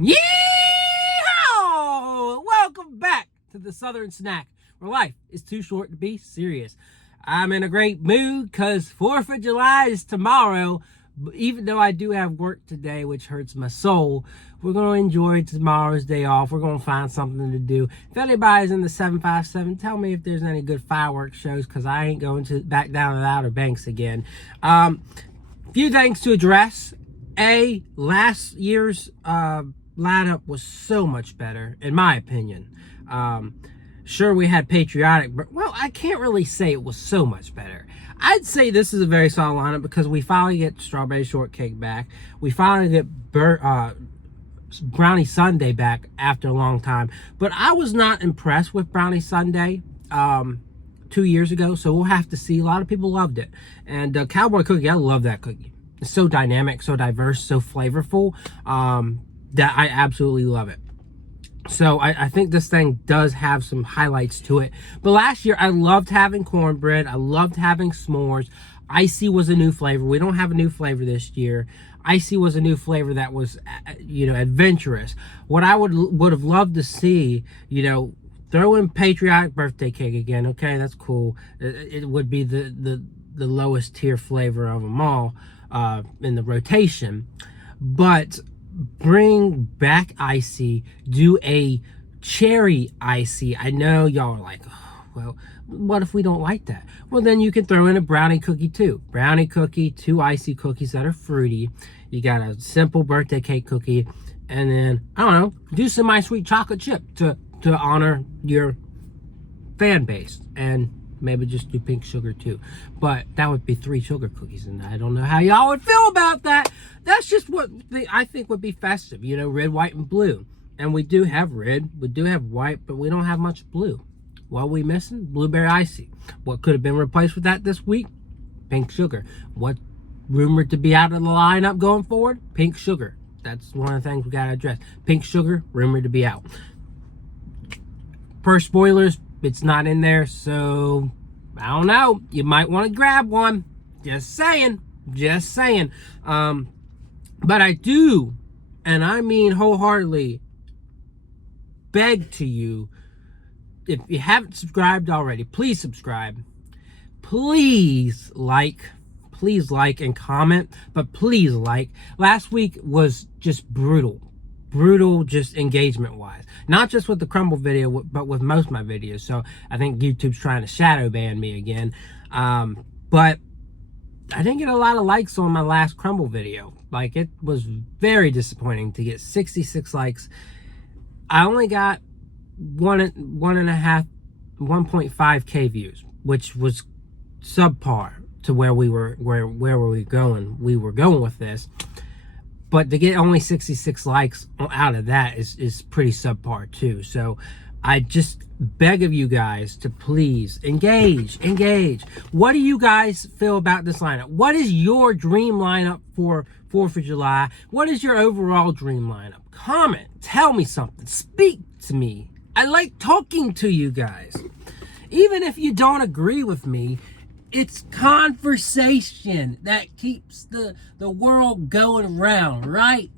Yeehaw! Welcome back to the Southern Snack, where life is too short to be serious. I'm in a great mood because 4th of July is tomorrow. Even though I do have work today, which hurts my soul, we're going to enjoy tomorrow's day off. We're going to find something to do. If anybody's in the 757, tell me if there's any good fireworks shows, because I ain't going back down to the Outer Banks again. Few things to address. Last year's lineup was so much better, in my opinion. Sure, we had patriotic, but, well, I can't really say it was so much better. I'd say this is a very solid lineup because we finally get strawberry shortcake back. We finally get Brownie Sundae back after a long time. But I was not impressed with Brownie Sundae 2 years ago, so we'll have to see. A lot of people loved it. And Cowboy cookie, I love that cookie. It's so dynamic, so diverse, so flavorful, that I absolutely love it. So I think this thing does have some highlights to it. But last year, I loved having cornbread. I loved having s'mores. Icy was a new flavor. We don't have a new flavor this year. Icy was a new flavor that was, adventurous. What I would have loved to see, throw in patriotic birthday cake again. Okay, that's cool. It would be the lowest tier flavor of them all in the rotation. But bring back icy, do a cherry icy. I know y'all are like, oh, well, what if we don't like that? Well, then you can throw in a brownie cookie too. Brownie cookie, 2 icy cookies that are fruity. You got a simple birthday cake cookie, and then, I don't know, do some My Sweet Chocolate Chip to honor your fan base, and maybe just do pink sugar too. But that would be 3 sugar cookies, and I don't know how y'all would feel about that. That's just what I think would be festive, red, white, and blue. And we do have red, we do have white, but we don't have much blue. What are we missing? Blueberry icy. What could have been replaced with that this week? Pink sugar. What rumored to be out of the lineup going forward? Pink sugar. That's one of the things we got to address. Pink sugar, rumored to be out. Per spoilers, it's not in there, so I don't know. You might want to grab one. Just saying. But I do, and I mean wholeheartedly, beg to you, if you haven't subscribed already, please subscribe. Please like and comment, but please like. Last week was just brutal just engagement wise, not just with the Crumbl video, but with most of my videos. So I think YouTube's trying to shadow ban me again. But I didn't get a lot of likes on my last Crumbl video. Like, it was very disappointing to get 66 likes. I only got 1.5K views, which was subpar to where we were going with this. But to get only 66 likes out of that is pretty subpar too. So I just beg of you guys to please engage. What do you guys feel about this lineup? What is your dream lineup for 4th of July? What is your overall dream lineup? Comment, tell me something, speak to me. I like talking to you guys. Even if you don't agree with me, it's conversation that keeps the world going around, right?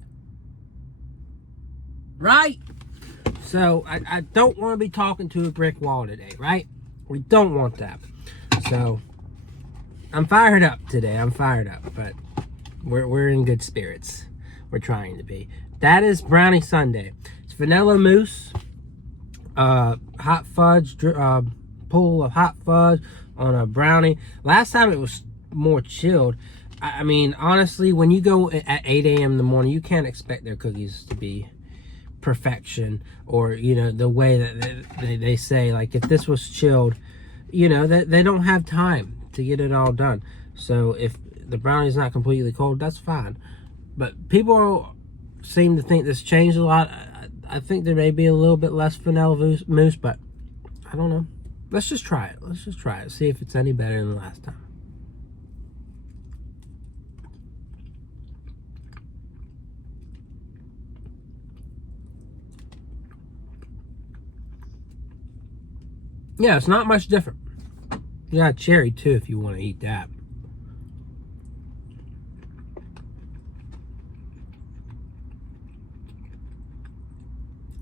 So I don't want to be talking to a brick wall today, right? We don't want that. So I'm fired up today. But we're in good spirits. We're trying to be. That is Brownie Sundae. It's vanilla mousse, hot fudge, pull of hot fudge on a brownie. Last time it was more chilled. I mean, honestly, when you go at 8 a.m. in the morning, you can't expect their cookies to be perfection, or the way that they say, like, if this was chilled, they don't have time to get it all done. So if the brownie's not completely cold, that's fine. But people seem to think this changed a lot. I think there may be a little bit less vanilla mousse, but I don't know. Let's just try it. See if it's any better than last time. Yeah, it's not much different. You got cherry too if you want to eat that.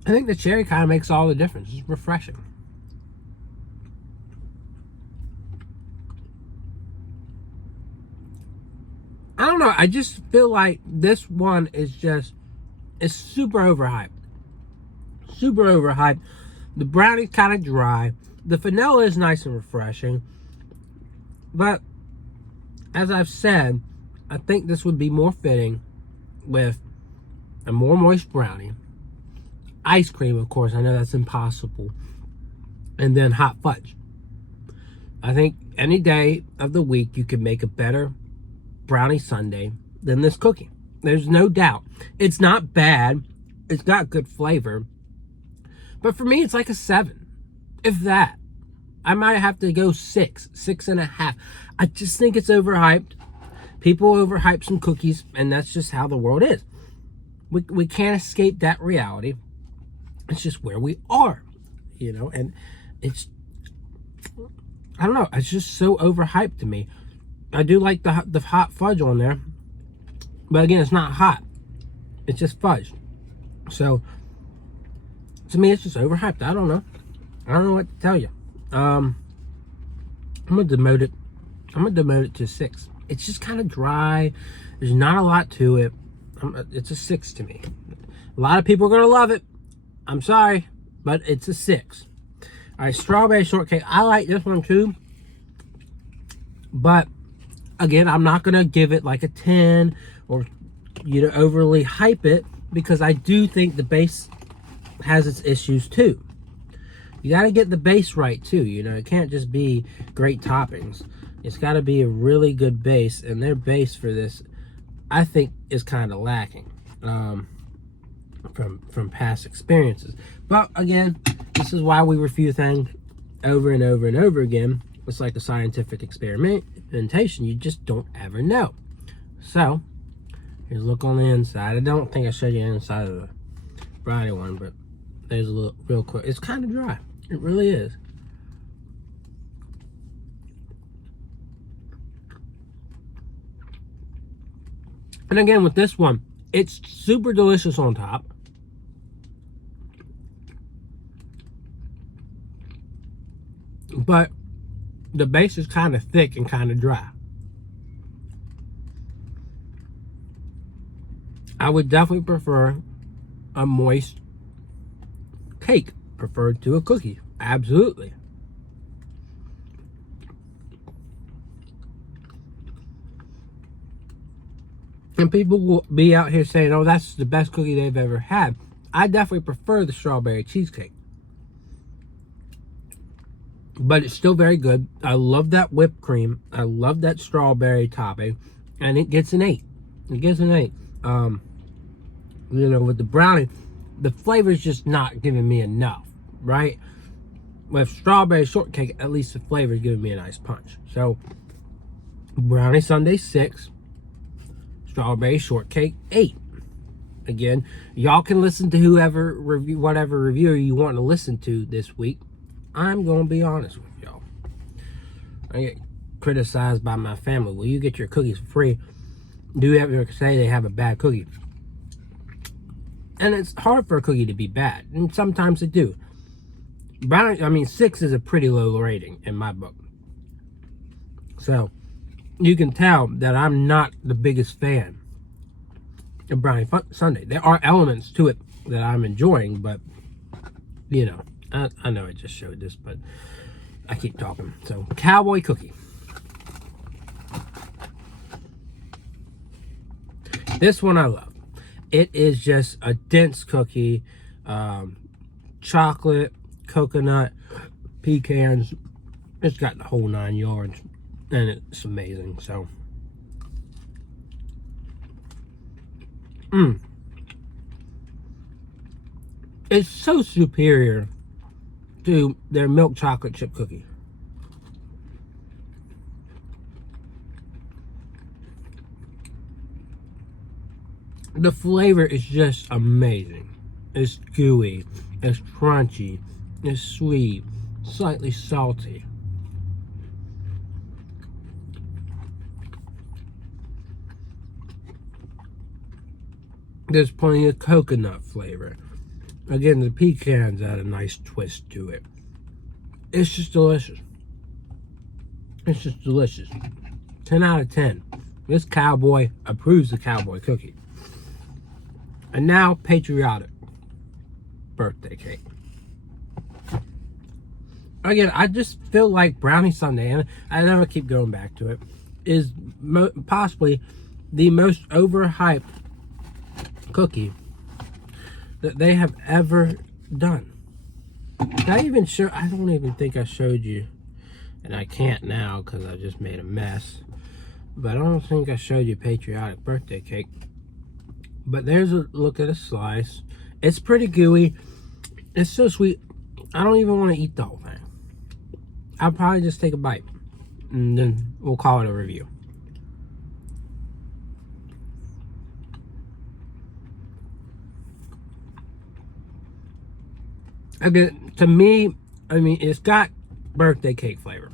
I think the cherry kind of makes all the difference. It's refreshing. I don't know. I just feel like this one is just, it's super overhyped. Super overhyped. The brownie's kind of dry. The vanilla is nice and refreshing. But as I've said, I think this would be more fitting with a more moist brownie. Ice cream, of course. I know that's impossible. And then hot fudge. I think any day of the week you can make a better brownie sundae than this cookie. There's no doubt. It's not bad. It's got good flavor. But for me, it's like a 7. If that. I might have to go 6, 6.5. I just think it's overhyped. People overhype some cookies, and that's just how the world is. We can't escape that reality. It's just where we are, you know, and it's, I don't know, it's just so overhyped to me. I do like the hot fudge on there, but again, it's not hot. It's just fudge. So, to me, it's just overhyped. I don't know. I don't know what to tell you. I'm gonna demote it. I'm gonna demote it to 6. It's just kind of dry. There's not a lot to it. It's a 6 to me. A lot of people are gonna love it. I'm sorry, but it's a 6. All right, strawberry shortcake. I like this one too, but again, I'm not gonna give it like a 10 or, you know, overly hype it, because I do think the base has its issues too. You got to get the base right too. You know, it can't just be great toppings. It's got to be a really good base, and their base for this, I think, is kind of lacking from past experiences. But again, this is why we review things over and over and over again. It's like a scientific experimentation. You just don't ever know. So here's a look on the inside. I don't think I showed you the inside of the brownie one, but there's a little real quick. It's kind of dry. It really is. And again, with this one, it's super delicious on top. But the base is kind of thick and kind of dry. I would definitely prefer a moist cake preferred to a cookie. Absolutely. And people will be out here saying, oh, that's the best cookie they've ever had. I definitely prefer the strawberry cheesecake. But it's still very good. I love that whipped cream. I love that strawberry topping. And it gets an 8. It gets an 8. You know, with the brownie, the flavor's just not giving me enough, right? With strawberry shortcake, at least the flavor is giving me a nice punch. So, brownie sundae 6, strawberry shortcake 8. Again, y'all can listen to whatever reviewer you want to listen to this week. I'm gonna be honest with y'all. I get criticized by my family. Well, you get your cookies for free. Do you ever say they have a bad cookie? And it's hard for a cookie to be bad, and sometimes they do. Brownie, I mean, 6 is a pretty low rating in my book. So, you can tell that I'm not the biggest fan of Brownie Sundae. There are elements to it that I'm enjoying, but, you know, I know I just showed this, but I keep talking. So, Cowboy cookie. This one I love. It is just a dense cookie. Chocolate, coconut, pecans. It's got the whole 9 yards. And it's amazing. So, it's so superior to their milk chocolate chip cookie. The flavor is just amazing. It's gooey, it's crunchy, it's sweet, slightly salty. There's plenty of coconut flavor. Again, the pecans add a nice twist to it. It's just delicious. It's just delicious. 10 out of 10. This Cowboy approves the Cowboy cookie. And now, patriotic birthday cake. Again, I just feel like Brownie Sundae, and I never keep going back to it, is possibly the most overhyped cookie that they have ever done. I don't even think I showed you, and I can't now because I just made a mess, but I don't think I showed you patriotic birthday cake. But there's a look at a slice. It's pretty gooey. It's so sweet. I don't even want to eat the whole thing. I'll probably just take a bite, and then we'll call it a review. Again, to me, I mean, it's got birthday cake flavor.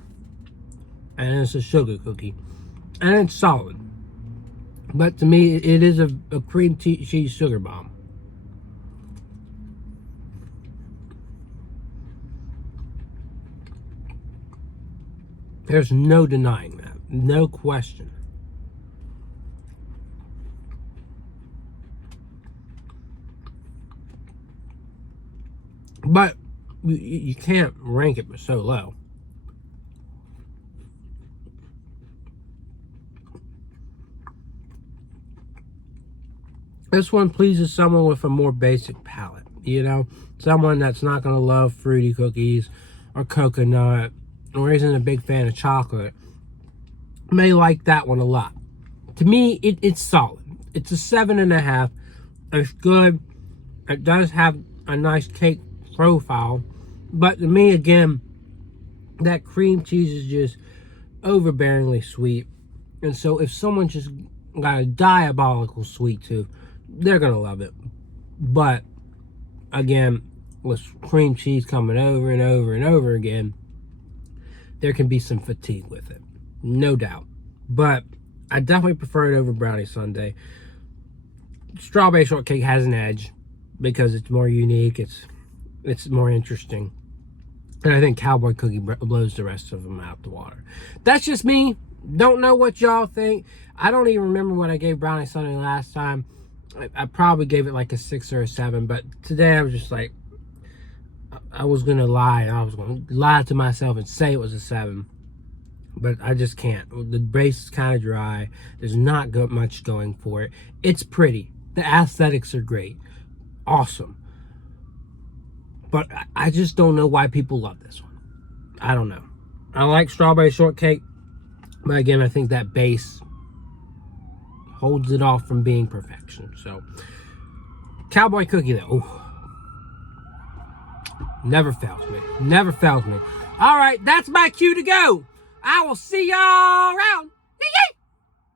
And it's a sugar cookie. And it's solid. But to me, it is a cream cheese sugar bomb. There's no denying that. No question. But you can't rank it so low. This one pleases someone with a more basic palate, you know? Someone that's not going to love fruity cookies or coconut or isn't a big fan of chocolate may like that one a lot. To me, it's solid. It's a 7.5. It's good. It does have a nice cake profile. But to me, again, that cream cheese is just overbearingly sweet. And so if someone just got a diabolical sweet tooth, they're going to love it. But, again, with cream cheese coming over and over and over again, there can be some fatigue with it. No doubt. But I definitely prefer it over Brownie Sundae. Strawberry Shortcake has an edge because it's more unique. It's more interesting. And I think Cowboy Cookie blows the rest of them out the water. That's just me. Don't know what y'all think. I don't even remember what I gave Brownie Sundae last time. I probably gave it like a 6 or a 7. But today I was just like, I was going to lie. I was going to lie to myself and say it was a 7. But I just can't. The base is kind of dry. There's not much going for it. It's pretty. The aesthetics are great. Awesome. But I just don't know why people love this one. I don't know. I like Strawberry Shortcake. But again, I think that base holds it off from being perfection. So, Cowboy Cookie though. Ooh. Never fails me. Never fails me. All right, that's my cue to go. I will see y'all around.